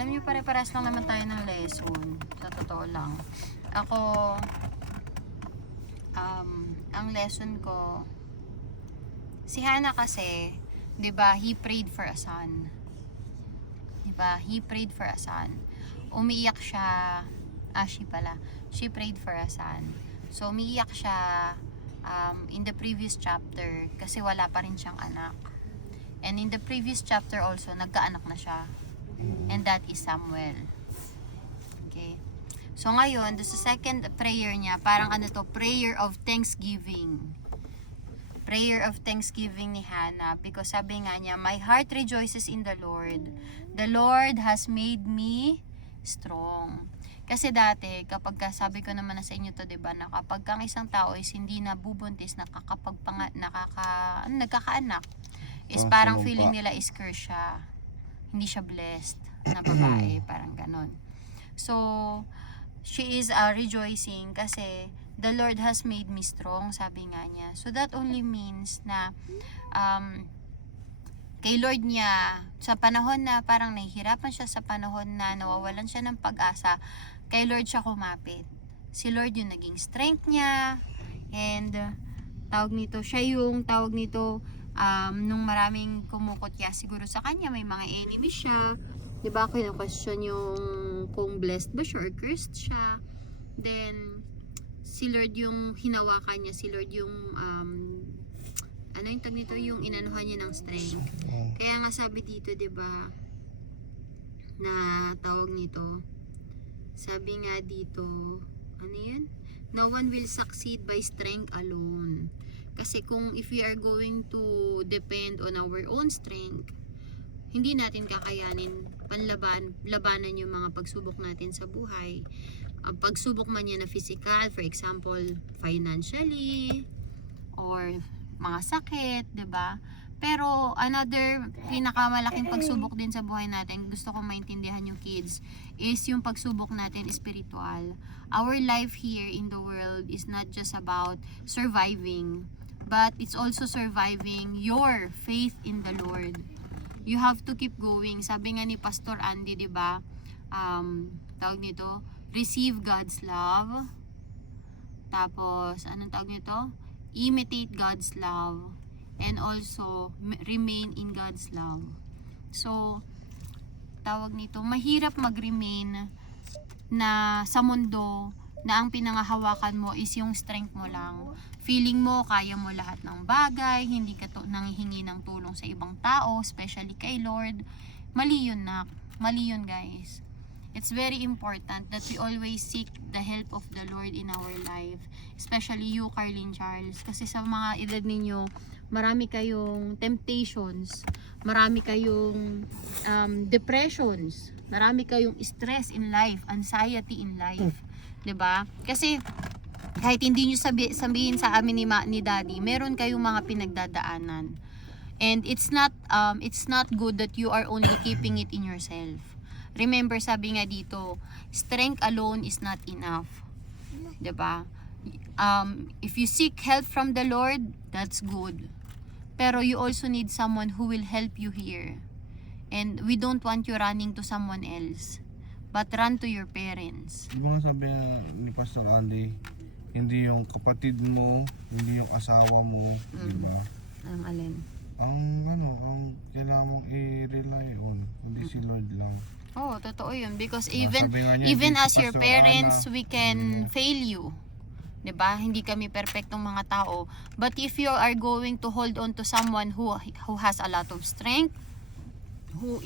Alam niyo, pare-pares lang naman tayo ng lesson. Sa totoo lang. Ako, ang lesson ko, si Hannah kasi, 'di ba, he prayed for a son. 'Di ba? He prayed for a son. Umiiyak siya. She prayed for a son. So umiiyak siya in the previous chapter kasi wala pa rin siyang anak. And in the previous chapter also, nagkaanak na siya. And that is Samuel. Okay. So ngayon, sa second prayer niya, parang prayer of thanksgiving. Prayer of thanksgiving ni Hannah, because sabi nga niya, my heart rejoices in the Lord. The Lord has made me strong. Kasi dati, kapag sabi ko naman na sa inyo to, diba, na kapag ang isang tao is hindi nabubuntis, nagkakaanak, is parang feeling nila is curse siya. Hindi siya blessed na babae, parang ganon. So, she is rejoicing kasi the Lord has made me strong, sabi nga niya. So that only means na kay Lord niya, sa panahon na parang nahihirapan siya, sa panahon na nawawalan siya ng pag-asa, kay Lord siya kumapit. Si Lord yung naging strength niya, and nung maraming kumukutya siguro sa kanya, may mga enemies siya, diba, kinu-question yung kung blessed ba siya or cursed siya. Then si Lord yung hinawakan niya, si Lord yung yung inanuhan niya ng strength. Kaya nga sabi dito, 'di ba, na sabi nga dito, no one will succeed by strength alone. Kasi kung if we are going to depend on our own strength, hindi natin kakayanin labanan yung mga pagsubok natin sa buhay. Pagsubok man yan na physical, for example, financially, or mga sakit, 'di ba? Pero another pinakamalaking pagsubok din sa buhay natin, gusto kong maintindihan yung kids, is yung pagsubok natin spiritual. Our life here in the world is not just about surviving, but it's also surviving your faith in the Lord. You have to keep going. Sabi nga ni Pastor Andy, 'di ba? Receive God's love. Tapos imitate God's love, and also remain in God's love. So mahirap mag-remain na sa mundo na ang pinangahawakan mo is yung strength mo lang. Feeling mo kaya mo lahat ng bagay, hindi ka nanghihingi ng tulong sa ibang tao, especially kay Lord. Mali yun, guys. It's very important that we always seek the help of the Lord in our life. Especially you, Carlin Charles. Kasi sa mga edad ninyo, marami kayong temptations, marami kayong depressions, marami kayong stress in life, anxiety in life. 'Di ba? Kasi kahit hindi nyo sabihin sa amin ni Daddy, meron kayong mga pinagdadaanan. And it's not good that you are only keeping it in yourself. Remember, sabi nga dito, strength alone is not enough. 'Di ba? If you seek help from the Lord, that's good. Pero you also need someone who will help you here. And we don't want you running to someone else, but run to your parents. Yung mga sabi ni Pastor Andy, hindi yung kapatid mo, hindi yung asawa mo, di ba? Ang alin? Ang kailangan mong i-rely on, hindi si Lord lang. Oh, totoo yun. Because Sabi nga niya, even si as your Pastor parents, Ana, we can fail you. 'Di ba? Hindi kami perfectong mga tao. But if you are going to hold on to someone who has a lot of strength, who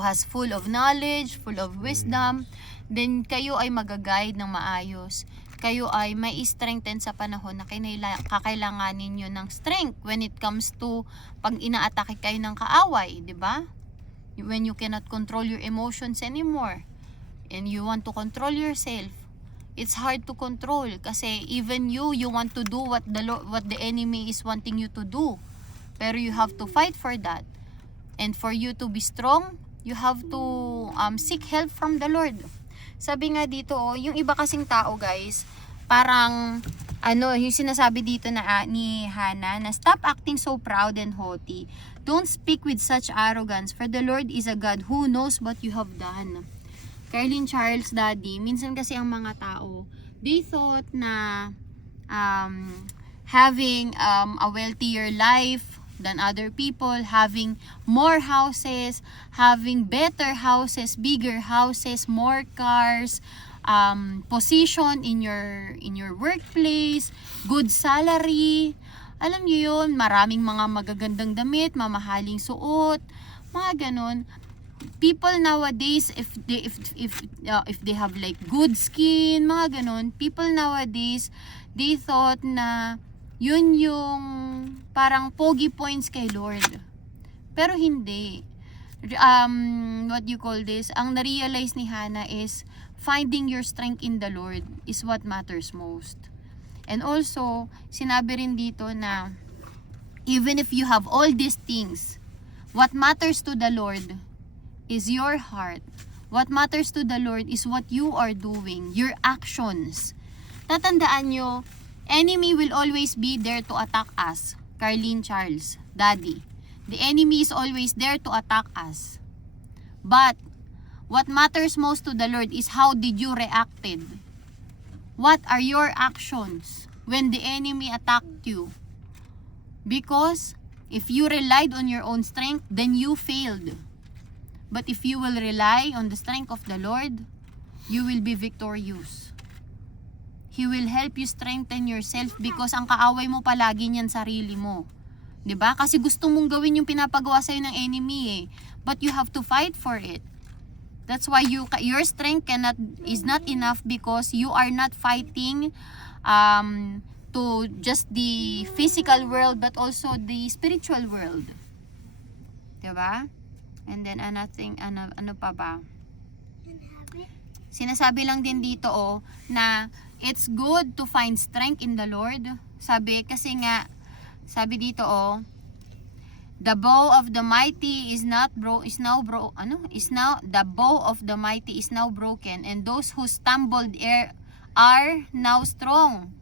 has full of knowledge, full of wisdom, then kayo ay magaguide ng maayos. Kayo ay may strengthen sa panahon na kakailanganin nyo ng strength when it comes to pag inaatake kayo ng kaaway, 'di ba? When you cannot control your emotions anymore and you want to control yourself, it's hard to control kasi even you want to do what the enemy is wanting you to do, pero you have to fight for that. And for you to be strong, you have to seek help from the Lord. Sabi nga dito, yung iba kasing tao, guys, parang yung sinasabi dito na ni Hannah na stop acting so proud and haughty. Don't speak with such arrogance, for the Lord is a God who knows what you have done. Carlin Charles, Daddy, minsan kasi ang mga tao, they thought na having a wealthier life than other people, having more houses, having better houses, bigger houses, more cars, position in your workplace, good salary. Alam niyo yun, maraming mga magagandang damit, mamahaling suot, mga ganun. People nowadays, if they have like good skin, mga ganun, people nowadays, they thought na yun yung parang pogi points kay Lord. Pero hindi. What you call this? Ang na-realize ni Hannah is finding your strength in the Lord is what matters most. And also, sinabi rin dito na even if you have all these things, what matters to the Lord is your heart. What matters to the Lord is what you are doing, your actions. Tatandaan nyo, enemy will always be there to attack us. Carlin Charles, Daddy. The enemy is always there to attack us. But, what matters most to the Lord is how did you reacted. What are your actions when the enemy attacked you? Because, if you relied on your own strength, then you failed. But if you will rely on the strength of the Lord, you will be victorious. He will help you strengthen yourself because ang kaaway mo palagi niyan sarili mo. 'Di ba? Kasi gusto mong gawin yung pinapagawa sa'yo ng enemy eh. But you have to fight for it. That's why your strength is not enough because you are not fighting to just the physical world but also the spiritual world. 'Di ba? And then ano pa ba? Sinasabi lang din dito na it's good to find strength in the Lord. Sabi dito the bow of the mighty the bow of the mighty is now broken, and those who stumbled are now strong.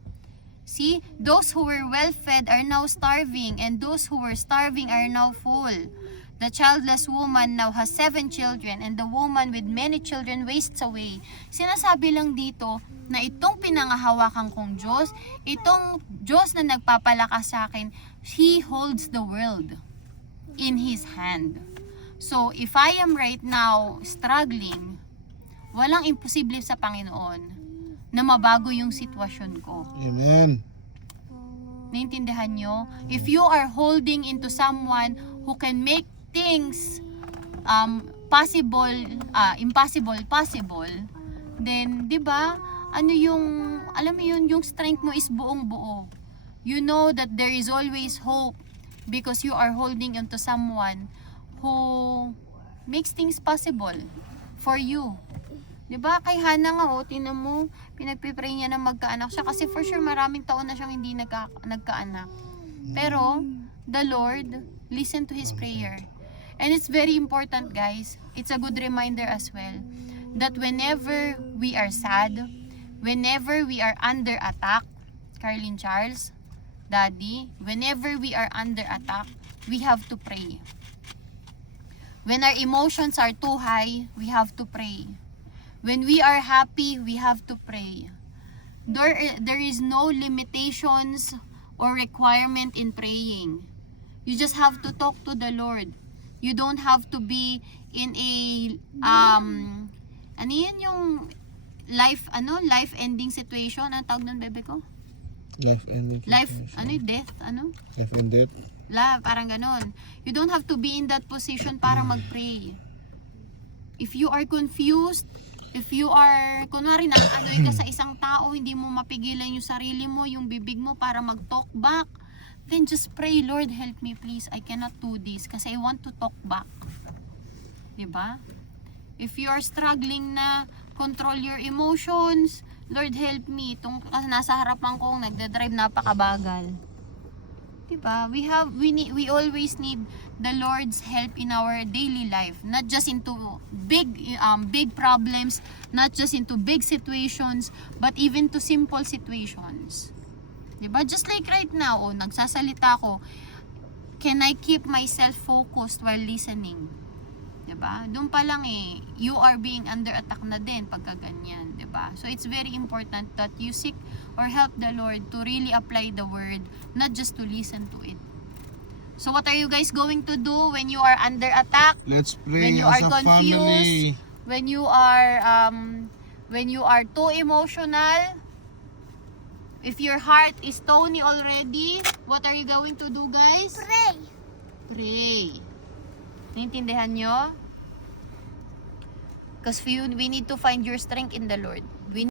See, those who were well fed are now starving, and those who were starving are now full. The childless woman now has 7 children, and the woman with many children wastes away. Sinasabi lang dito na itong pinangahawakan kong Diyos, itong Diyos na nagpapalakas sa akin, He holds the world in His hand. So, if I am right now struggling, walang imposible sa Panginoon na mabago yung sitwasyon ko. Amen. Naintindihan nyo? If you are holding into someone who can make things impossible possible, then 'di ba? Alam mo yung strength mo is buong-buo. You know that there is always hope because you are holding onto someone who makes things possible for you. 'Di ba? Kay Hannah nga tingnan mo, pinagpipray niya na magkaanak siya kasi for sure maraming taon na siyang hindi nagkaanak. Pero the Lord listened to his prayer. And it's very important, guys. It's a good reminder as well that whenever we are sad, whenever we are under attack, Carlin Charles, Daddy, whenever we are under attack, we have to pray. When our emotions are too high, we have to pray. When we are happy, we have to pray. There is no limitations or requirement in praying. You just have to talk to the Lord. You don't have to be in a ano yun yung life ending situation. Ano tawag nun, bebe ko? Life ending. Death, Life and death. Parang ganon. You don't have to be in that position para mag-pray. If you are confused, if you are, kunwari na-anoy ka sa isang tao, hindi mo mapigilan yung sarili mo, yung bibig mo para mag-talk back, then just pray, Lord, help me please. I cannot do this kasi I want to talk back. Diba? If you are struggling na control your emotions, Lord, help me. Itong nasa harapan ko, nagdadrive, napakabagal. Diba? We always need the Lord's help in our daily life. Not just into big problems, not just into big situations, but even to simple situations. Diba? Just like right now, nagsasalita ako, can I keep myself focused while listening? Diba? Doon pa lang you are being under attack na din pagka ganyan. Diba? So it's very important that you seek or help the Lord to really apply the word, not just to listen to it. So what are you guys going to do when you are under attack? Let's pray When you as are a confused, family. when you are too emotional, if your heart is stony already, what are you going to do, guys? Pray. Pray. Naintindihan nyo? Because we need to find your strength in the Lord. We